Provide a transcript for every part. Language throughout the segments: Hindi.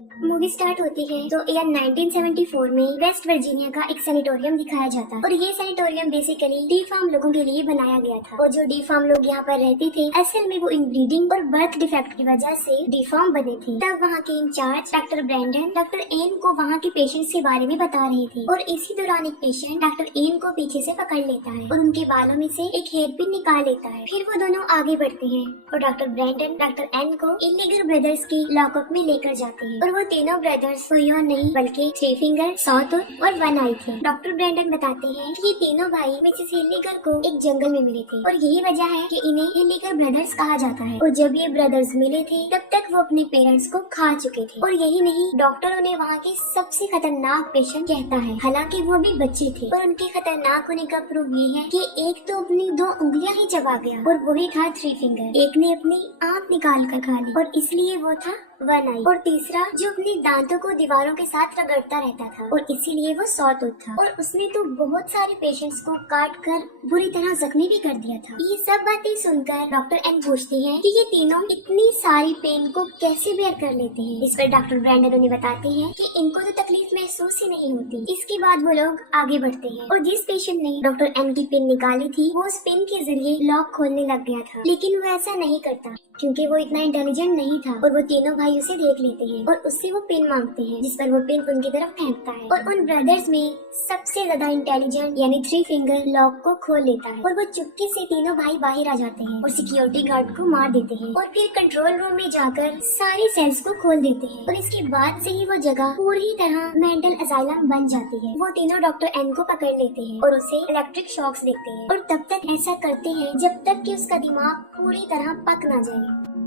मूवी स्टार्ट होती है तो ईयर 1974 में वेस्ट वर्जीनिया का एक सैनिटोरियम दिखाया जाता है और ये सैनिटोरियम बेसिकली डी फार्म लोगों के लिए बनाया गया था। और जो डी फार्म लोग यहाँ पर रहते थे असल में वो इनब्रीडिंग और बर्थ डिफेक्ट की वजह से डी फार्म बने थे। तब वहाँ के incharge doctor Brandon doctor N को वहाँ के पेशेंट्स के बारे में बता रहे थे और इसी दौरान एक पेशेंट डॉक्टर एन को पीछे से पकड़ लेता है और उनके बालों में से एक हेयर पिन निकाल लेता है। फिर वो दोनों आगे बढ़ते हैं और डॉक्टर ब्रैंडन डॉक्टर एन को इलीगल ब्रदर्स की लॉकअप में लेकर जाते हैं और वो तीनों ब्रदर्स कोई और नहीं बल्कि थ्री फिंगर, सॉटूथ और वन आई थे। डॉक्टर ब्रैंडन बताते हैं कि ये तीनों भाई मिसेस हिल्लिगर को एक जंगल में मिले थे और यही वजह है कि इन्हें हिल्लिगर ब्रदर्स कहा जाता है। और जब ये ब्रदर्स मिले थे तब तक वो अपने पेरेंट्स को खा चुके थे। और यही नहीं, डॉक्टर उन्हें वहाँ के सबसे खतरनाक पेशेंट कहता है। हालांकि वो भी बच्चे थे और उनके खतरनाक होने का प्रूफ ये है कि एक तो अपनी 2 उंगलियां ही चबा गया और वही था थ्री फिंगर। एक ने अपनी आँख निकाल कर खा ली और इसलिए वो था वन आई। और तीसरा जो अपने दांतों को दीवारों के साथ रगड़ता रहता था और इसीलिए वो सॉटूथ था। और उसने तो बहुत सारे पेशेंट्स को काट कर बुरी तरह जख्मी भी कर दिया था। ये सब बातें सुनकर डॉक्टर एन पूछती हैं कि ये तीनों इतनी सारी पेन को कैसे बेयर कर लेते हैं। इस पर डॉक्टर ब्रैंडन उन्हें बताते हैं कि इनको तो तकलीफ महसूस ही नहीं होती। इसके बाद वो लोग आगे बढ़ते हैं और जिस पेशेंट ने डॉक्टर एन की पिन निकाली थी वो उस पिन के जरिए लॉक खोलने लग गया था, लेकिन वो ऐसा नहीं करता क्योंकि वो इतना इंटेलिजेंट नहीं था। और वो तीनों भाई उसे देख लेते हैं और उससे वो पिन मांगते हैं, जिस पर वो पिन उनकी तरफ फेंकता है और उन ब्रदर्स में सबसे ज्यादा इंटेलिजेंट यानी थ्री फिंगर लॉक को खोल लेता है और वो चुपके से तीनों भाई बाहर आ जाते हैं और सिक्योरिटी गार्ड को मार देते हैं और फिर कंट्रोल रूम में जाकर सारे सेल्स को खोल देते हैं। और इसके बाद से ही वो जगह पूरी तरह मेंटल असाइलम बन जाती है। वो तीनों डॉक्टर एन को पकड़ लेते हैं और उसे इलेक्ट्रिक शॉक्स देते हैं और तब तक ऐसा करते हैं जब तक कि उसका दिमाग पूरी तरह पक ना जाए।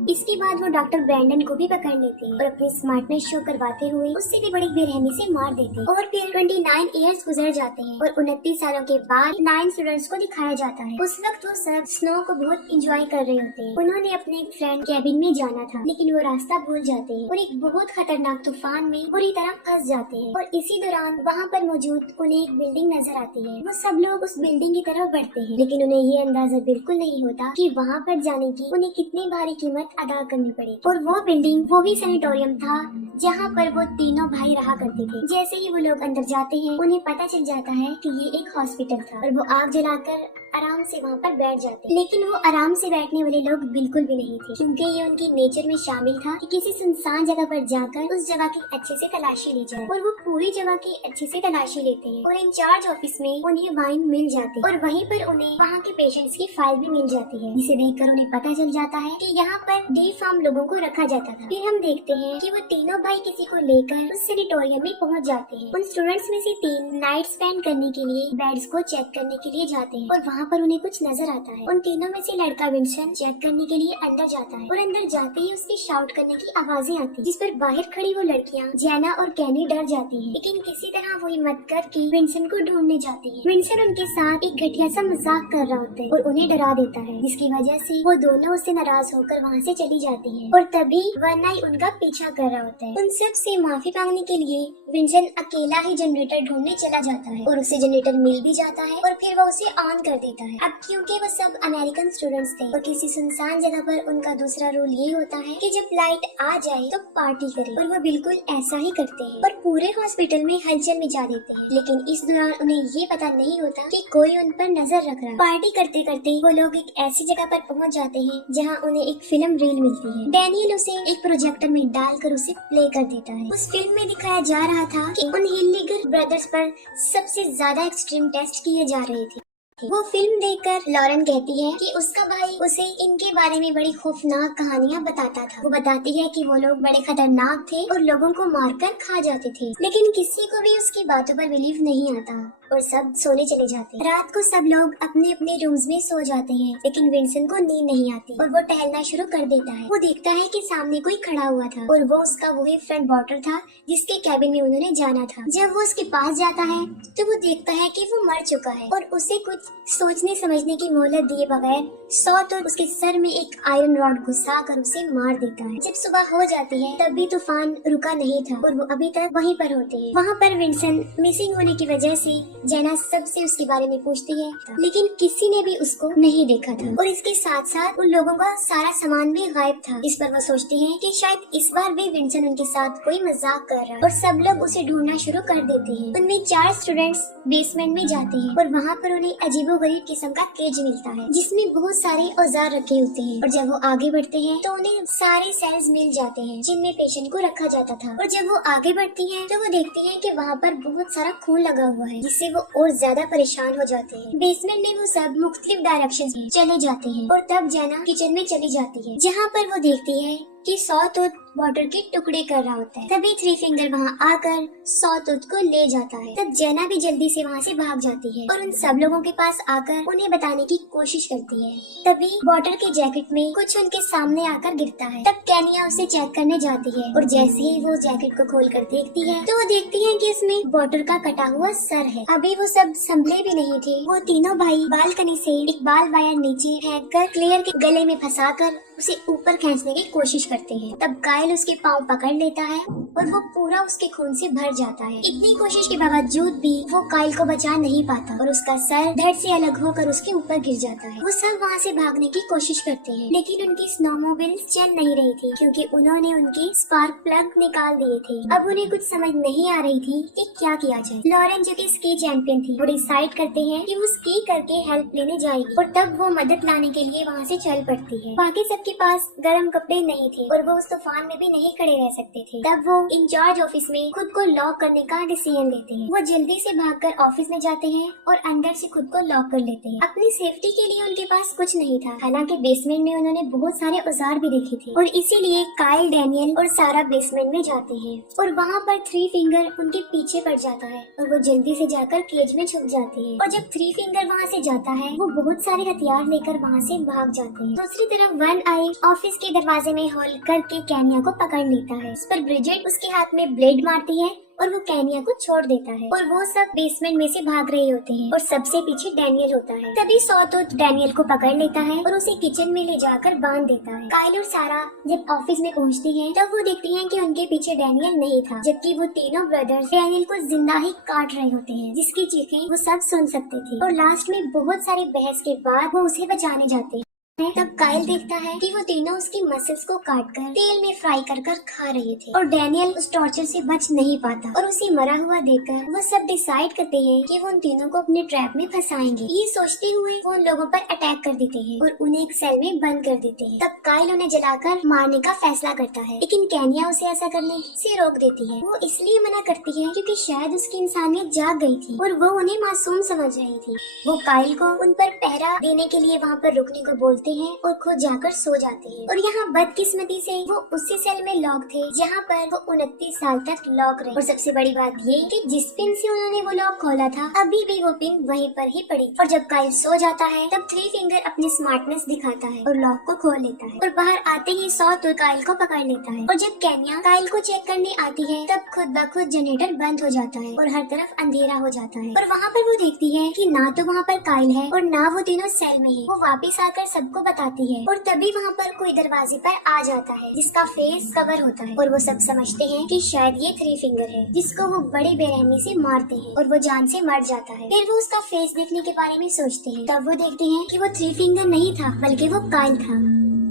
इसके बाद वो डॉक्टर ब्रैंडन को भी पकड़ लेते हैं और अपनी स्मार्टनेस शो करवाते हुए उससे भी बड़ी बेरहमी से मार देते हैं। और फिर 29 इयर्स गुजर जाते हैं और 29 सालों के बाद 9 स्टूडेंट्स को दिखाया जाता है। उस वक्त वो सब स्नो को बहुत एंजॉय कर रहे होते हैं। उन्होंने अपने एक फ्रेंड कैबिन में जाना था लेकिन वो रास्ता भूल जाते हैं और एक बहुत खतरनाक तूफान में बुरी तरह फंस जाते हैं। और इसी दौरान वहाँ पर मौजूद उन्हें एक बिल्डिंग नजर आती है। वो सब लोग उस बिल्डिंग की तरफ बढ़ते हैं लेकिन उन्हें ये अंदाजा बिल्कुल नहीं होता कि वहाँ पर जाने की उन्हें कितनी भारी कीमत अदा करनी पड़ी। और वो बिल्डिंग वो भी सैनिटोरियम था जहाँ पर वो तीनों भाई रहा करते थे। जैसे ही वो लोग अंदर जाते हैं उन्हें पता चल जाता है कि ये एक हॉस्पिटल था और वो आग जलाकर आराम से वहाँ पर बैठ जाते हैं। लेकिन वो आराम से बैठने वाले लोग बिल्कुल भी नहीं थे क्योंकि ये उनकी नेचर में शामिल था कि किसी सुनसान जगह पर जाकर उस जगह की अच्छे से तलाशी ली जाए। और वो पूरी जगह की अच्छे से तलाशी लेते हैं और इंचार्ज ऑफिस में उन्हें वाइन मिल जाती है और वहीं पर उन्हें वहाँ के पेशेंट्स की फाइल भी मिल जाती है, जिसे देखकर उन्हें पता चल जाता है कि यहाँ पर डी फार्म लोगों को रखा जाता था। फिर हम देखते हैं कि वो तीनों भाई किसी को लेकर उस सैनिटोरियम में पहुँच जाते हैं। उन स्टूडेंट्स में से 3 नाइट स्पेंड करने के लिए बेड्स को चेक करने के लिए जाते हैं और वहाँ पर उन्हें कुछ नजर आता है। उन तीनों में से लड़का विंसेंट चेक करने के लिए अंदर जाता है और अंदर जाते ही उसके शाउट करने की आवाजें आती, जिस पर बाहर खड़ी वो लड़कियां जैना और कैनी डर जाती हैं। लेकिन किसी तरह वो हिम्मत करके विंसेंट को ढूंढने जाती है। विंसेंट उनके साथ एक घटिया सा मजाक कर रहा होता है और उन्हें डरा देता है, जिसकी वजह से वो दोनों उससे नाराज होकर वहाँ से चली जाती है। और तभी वन आई उनका पीछा कर रहा होता है। उन सब से माफी मांगने के लिए विंसेंट अकेला ही जनरेटर ढूंढने चला जाता है और उसे जनरेटर मिल भी जाता है और फिर वो उसे ऑन कर देता है। अब क्योंकि वो सब अमेरिकन स्टूडेंट्स थे और किसी सुनसान जगह पर उनका दूसरा रूल ये होता है कि जब लाइट आ जाए तो पार्टी करें, और वो बिल्कुल ऐसा ही करते हैं और पूरे हॉस्पिटल में हलचल मचा देते हैं। लेकिन इस दौरान उन्हें ये पता नहीं होता कि कोई उन पर नजर रख रहा। पार्टी करते करते वो लोग एक ऐसी जगह पर पहुंच जाते हैं जहां उन्हें एक फिल्म रील मिलती है। डैनियल उसे एक प्रोजेक्टर में डालकर उसे प्ले कर देता है। उस फिल्म में दिखाया जा रहा था कि उन हिल्लिगर ब्रदर्स पर सबसे ज्यादा एक्सट्रीम टेस्ट किए जा रहे थे। वो फिल्म देखकर लॉरेन कहती है कि उसका भाई उसे इनके बारे में बड़ी खौफनाक कहानियां बताता था। वो बताती है कि वो लोग बड़े खतरनाक थे और लोगों को मारकर खा जाते थे, लेकिन किसी को भी उसकी बातों पर बिलीव नहीं आता और सब सोने चले जाते हैं। रात को सब लोग अपने अपने रूम्स में सो जाते हैं, लेकिन विंसेंट को नींद नहीं आती और वो टहलना शुरू कर देता है। वो देखता है कि सामने कोई खड़ा हुआ था और वो उसका वही फ्रेंड वॉटर था जिसके कैबिन में उन्होंने जाना था। जब वो उसके पास जाता है तो वो देखता है कि वो मर चुका है और उसे कुछ सोचने समझने की मोहलत दिए बगैर सॉटवुड उसके सर में एक आयरन रॉड घुसा कर उसे मार देता है। जब सुबह हो जाती है तब भी तूफान रुका नहीं था और वो अभी तक वहीं पर होते हैं। वहाँ पर विंसन मिसिंग होने की वजह से जेना सबसे उसके बारे में पूछती है, लेकिन किसी ने भी उसको नहीं देखा था और इसके साथ साथ उन लोगों का सारा सामान भी गायब था। इस पर वो सोचते हैं कि शायद इस बार भी विंसन उनके साथ कोई मजाक कर रहा है और सब लोग उसे ढूंढना शुरू कर देते हैं। उनमें 4 स्टूडेंट्स बेसमेंट में जाते हैं और वहाँ पर उन्हें अजीबोगरीब किस्म का केज मिलता है जिसमें बहुत सारे औजार रखे होते हैं। और जब वो आगे बढ़ते हैं तो उन्हें सारे सेल्स मिल जाते हैं जिनमें पेशेंट को रखा जाता था। और जब वो आगे बढ़ती हैं तो वो देखती हैं कि वहाँ पर बहुत सारा खून लगा हुआ है जिससे वो और ज्यादा परेशान हो जाते हैं। बेसमेंट में वो सब मुख्तलिफ डायरेक्शन में चले जाते हैं और तब जेना किचन में चली जाती है जहाँ पर वो देखती है कि सॉटवुड वाटर के टुकड़े कर रहा होता है। तभी थ्री फिंगर वहाँ आकर सॉटवुड को ले जाता है। तब जेना भी जल्दी से वहाँ से भाग जाती है और उन सब लोगों के पास आकर उन्हें बताने की कोशिश करती है। तभी वाटर के जैकेट में कुछ उनके सामने आकर गिरता है। तब केनिया उसे चेक करने जाती है और जैसे ही वो जैकेट को खोल कर देखती है तो वो देखती है कि उसमें वाटर का कटा हुआ सर है। अभी वो सब संभले भी नहीं थे। वो तीनों भाई बालकनी से एक बाल वायर नीचे फेंक कर क्लेयर के गले में फंसाकर उसे ऊपर खींचने की कोशिश करते हैं। तब कायल उसके पाँव पकड़ लेता है और वो पूरा उसके खून से भर जाता है। इतनी कोशिश के बावजूद भी वो कायल को बचा नहीं पाता और उसका सर धड़ से अलग होकर उसके ऊपर गिर जाता है। वो सब वहाँ से भागने की कोशिश करते हैं लेकिन उनकी स्नोमोबाइल चल नहीं रही थी क्योंकि उन्होंने उनके स्पार्क प्लग निकाल दिए थे। अब उन्हें कुछ समझ नहीं आ रही थी कि क्या किया जाए। लॉरेन जो कि स्की चैंपियन थी वो डिसाइड करते हैं कि वो स्की करके हेल्प लेने जाएगी और तब वो मदद लाने के लिए वहाँ से चल पड़ती है। बाकी सबके पास गर्म कपड़े नहीं थे और वो उस तूफान में भी नहीं खड़े रह सकते थे। तब वो इंचार्ज ऑफिस में खुद को लॉक करने का डिसीजन लेते हैं। वो जल्दी से भागकर ऑफिस में जाते हैं और अंदर से खुद को लॉक कर लेते हैं। अपनी सेफ्टी के लिए उनके पास कुछ नहीं था। हालांकि बेसमेंट में उन्होंने बहुत सारे औजार भी देखे थे और इसीलिए काइल, डैनियल और सारा बेसमेंट में जाते हैं और वहाँ पर थ्री फिंगर उनके पीछे पड़ जाता है और वो जल्दी से जाकर केज में छुप जाती है। और जब थ्री फिंगर वहाँ से जाता है वो बहुत सारे हथियार लेकर वहाँ से भाग जाते हैं। दूसरी तरफ वन आई ऑफिस के दरवाजे में होल्ड करके केनिया को पकड़ लेता है। उस पर ब्रिजेट उसके हाथ में ब्लेड मारती है और वो केनिया को छोड़ देता है और वो सब बेसमेंट में से भाग रहे होते हैं और सबसे पीछे डैनियल होता है। तभी सॉटवुड डैनियल को पकड़ लेता है और उसे किचन में ले जाकर बांध देता है। काइल और सारा जब ऑफिस में पहुंचती हैं तब वो देखती हैं कि उनके पीछे डैनियल नहीं था, जबकि वो तीनों ब्रदर्स डैनियल को जिंदा ही काट रहे होते हैं जिसकी चीखें वो सब सुन सकते थे। और लास्ट में बहुत सारी बहस के बाद वो उसे बचाने जाते हैं। तब काइल देखता है कि वो तीनों उसकी मसल्स को काटकर तेल में फ्राई कर कर खा रहे थे और डैनियल उस टॉर्चर से बच नहीं पाता और उसे मरा हुआ देखकर वो सब डिसाइड करते हैं कि वो उन तीनों को अपने ट्रैप में फंसाएंगे। ये सोचते हुए वो उन लोगों पर अटैक कर देते हैं और उन्हें एक सेल में बंद कर देते हैं। तब काइल उन्हें जलाकर मारने का फैसला करता है लेकिन केनिया उसे ऐसा करने से रोक देती है। वो इसलिए मना करती है क्योंकि शायद उसकी इंसानियत जाग गई थी और वो उन्हें मासूम समझ रही थी। वो काइल को उन पर पहरा देने के लिए वहाँ पर रुकने को बोलते हैं और खुद जाकर सो जाते हैं। और यहाँ बदकिस्मती से वो उसी सेल में लॉक थे जहाँ पर वो 29 साल तक लॉक रहे। और सबसे बड़ी बात ये कि जिस पिन से उन्होंने वो लॉक खोला था अभी भी वो पिन वहीं पर ही पड़ी। और जब काइल सो जाता है तब थ्री फिंगर अपनी स्मार्टनेस दिखाता है और लॉक को खोल लेता है और बाहर आते ही सॉटवुड काइल को पकड़ लेता है। और जब केनिया काइल को चेक करने आती है तब खुद ब खुद जनरेटर बंद हो जाता है और हर तरफ अंधेरा हो जाता है। और वहाँ पर वो देखती है कि ना तो वहाँ पर काइल है और ना वो तीनों सेल में है। वो वापिस आकर सबको बताती है और तभी वहाँ पर कोई दरवाजे पर आ जाता है जिसका फेस कवर होता है और वो सब समझते हैं कि शायद ये थ्री फिंगर है जिसको वो बड़ी बेरहमी से मारते हैं और वो जान से मर जाता है। फिर वो उसका फेस देखने के बारे में सोचते हैं। तब वो देखते हैं कि वो थ्री फिंगर नहीं था बल्कि वो काइल था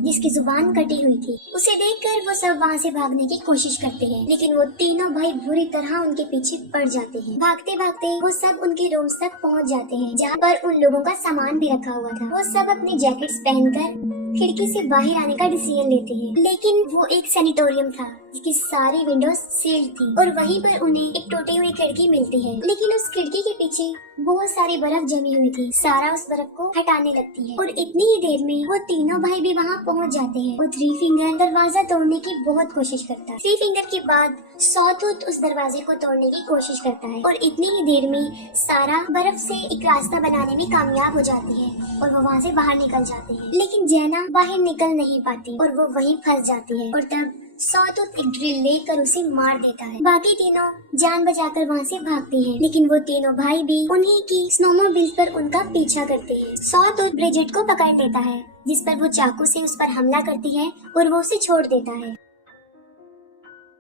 जिसकी जुबान कटी हुई थी। उसे देखकर वो सब वहाँ से भागने की कोशिश करते हैं लेकिन वो तीनों भाई बुरी तरह उनके पीछे पड़ जाते हैं। भागते भागते वो सब उनके रूम्स तक पहुँच जाते हैं जहाँ पर उन लोगों का सामान भी रखा हुआ था। वो सब अपने जैकेट्स पहनकर खिड़की से बाहर आने का डिसीजन लेते हैं लेकिन वो एक सैनिटोरियम था जिसकी सारी विंडोज सील्ड थी और वहीं पर उन्हें एक टूटी हुई खिड़की मिलती है लेकिन उस खिड़की के पीछे बहुत सारी बर्फ जमी हुई थी। सारा उस बर्फ को हटाने लगती है और इतनी ही देर में वो तीनों भाई भी वहाँ पहुँच जाते हैं। वो थ्री फिंगर दरवाजा तोड़ने की बहुत कोशिश करता है। थ्री फिंगर के बाद सॉटवुड उस दरवाजे को तोड़ने की कोशिश करता है और इतनी ही देर में सारा बर्फ से एक रास्ता बनाने में कामयाब हो जाती है और वो वहाँ से बाहर निकल जाते हैं। लेकिन जेना बाहर निकल नहीं पाती और वो वहीं फंस जाती है। और तब सॉटूथ एक ड्रिल लेकर उसे मार देता है। बाकी तीनों जान बचाकर वहाँ से भागते हैं, लेकिन वो तीनों भाई भी उन्हीं की स्नोमोबिल पर उनका पीछा करते हैं। सॉटूथ ब्रिजिट को पकड़ लेता है, जिस पर वो चाकू से उस पर हमला करती है और वो उसे छोड़ देता है।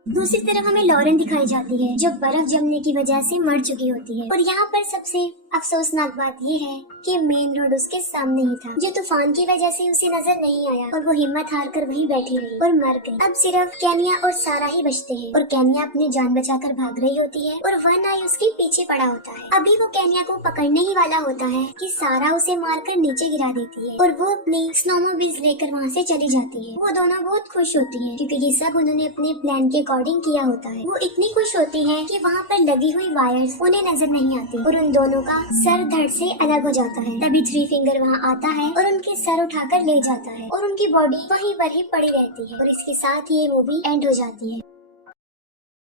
दूसरी तरफ हमें लॉरेन दिखाई जाती है, जो बर्फ जमने की वजह से मर चुकी होती है। और यहाँ पर सबसे अफसोसनाक बात ये है कि मेन रोड उसके सामने ही था, जो तूफान की वजह से उसे नजर नहीं आया और वो हिम्मत हार कर वहीं बैठी रही और मर गई। अब सिर्फ केनिया और सारा ही बचते हैं और केनिया अपनी जान बचाकर भाग रही होती है और वन आई उसके पीछे पड़ा होता है। अभी वो केनिया को पकड़ने ही वाला होता है कि सारा उसे मारकर नीचे गिरा देती है और वो अपनी स्नोमोबिल्स लेकर वहाँ से चली जाती है। वो दोनों बहुत खुश होती है क्योंकि ये सब उन्होंने अपने प्लान के अकॉर्डिंग किया होता है। वो इतनी खुश होती है कि वहाँ पर लगी हुई वायर्स उन्हें नजर नहीं आती और उन दोनों का सर धड़ से अलग हो जाता है। तभी थ्री फिंगर वहाँ आता है और उनके सर उठाकर ले जाता है और उनकी बॉडी वहीं पर ही पड़ी रहती है और इसके साथ ही ये मूवी एंड हो जाती है।